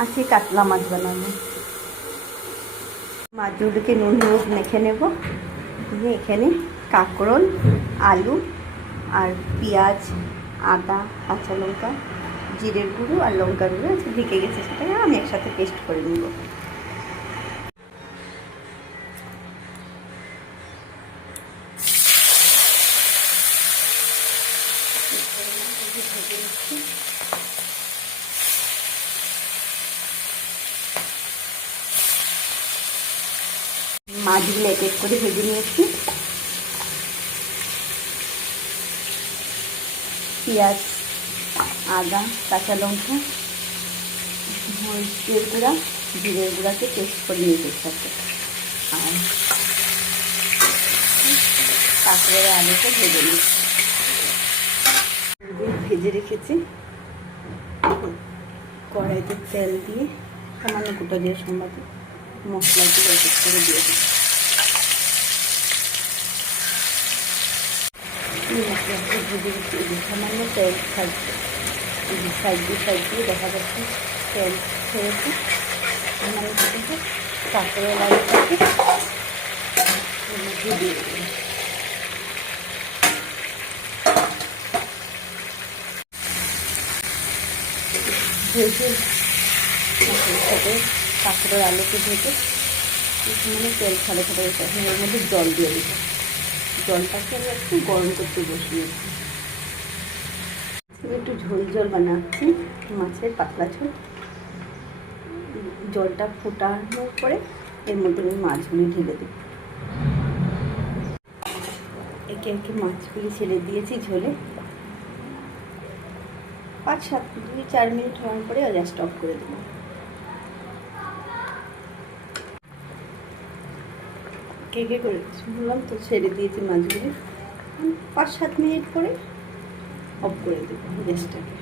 আজকে কাতলা মাছ বানাবো। মাছগুলোকে নুন হলুদ মেখে নেব। দিয়ে এখানে কাঁকরোল, আলু আর পেঁয়াজ, আদা, কাঁচা লঙ্কা, জিরের গুঁড়ো আর লঙ্কার গুঁড়ো ঢেকে গেছে, সেটাকে আমি একসাথে পেস্ট করে নেব। মাছগুলো এক এক করে ভেজে নিয়েছি। পেঁয়াজ, আদা, কাঁচা লঙ্কা, মরিচের গুঁড়া, জিরের গুঁড়াকে পেস্ট করে নিয়েছি সাথে, আর কাঁকড়ের আলুকে ভেজে নিচ্ছি। ভেজে রেখেছি। কড়াইতে তেল দিয়ে সামান্য গোটা দিয়ে সম্বাদ মশলাগুলো এক এক করে দিয়ে দিচ্ছি। মশলাগুলো ভেজে রেখে সামান্য তেল থাকবে, সাইড দিয়ে দেখা যাচ্ছে তেল ছেড়েছি। সামান্য থেকে কাঁকড়ের আলুটাকে দিয়ে দেবো। ভেজে সাথে কাঁকড়ের আলুকে ভেজে মানে তেল ছাড়া ছাড়া এখন এর মধ্যে জল দিয়ে দেবো। জলটাকে আমি একটু গরম করতে বসিয়েছি। একটু ঝোল বানাচ্ছি, মাছের পাতলা ঝোল। জলটা ফোটানোর পরে এর মধ্যে আমি মাছগুলি ঢেলে দেবো। একে একে মাছগুলি ছেড়ে দিয়েছি ঝোলে। 2-4 মিনিট হওয়ার পরে গ্যাস স্টপ করে দেবো। কে করে বললাম তো, ছেড়ে দিয়েছি মাছগুলি। 5-7 মিনিট পরে অফ করে দেবো গ্যাসটাকে।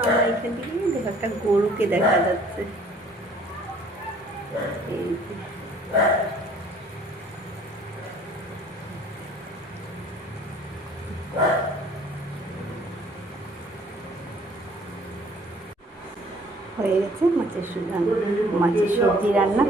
আমার এখান থেকে দেখো একটা গরুকে দেখা যাচ্ছে। এই হয়ে গেছে মাছের সবজি রান্না।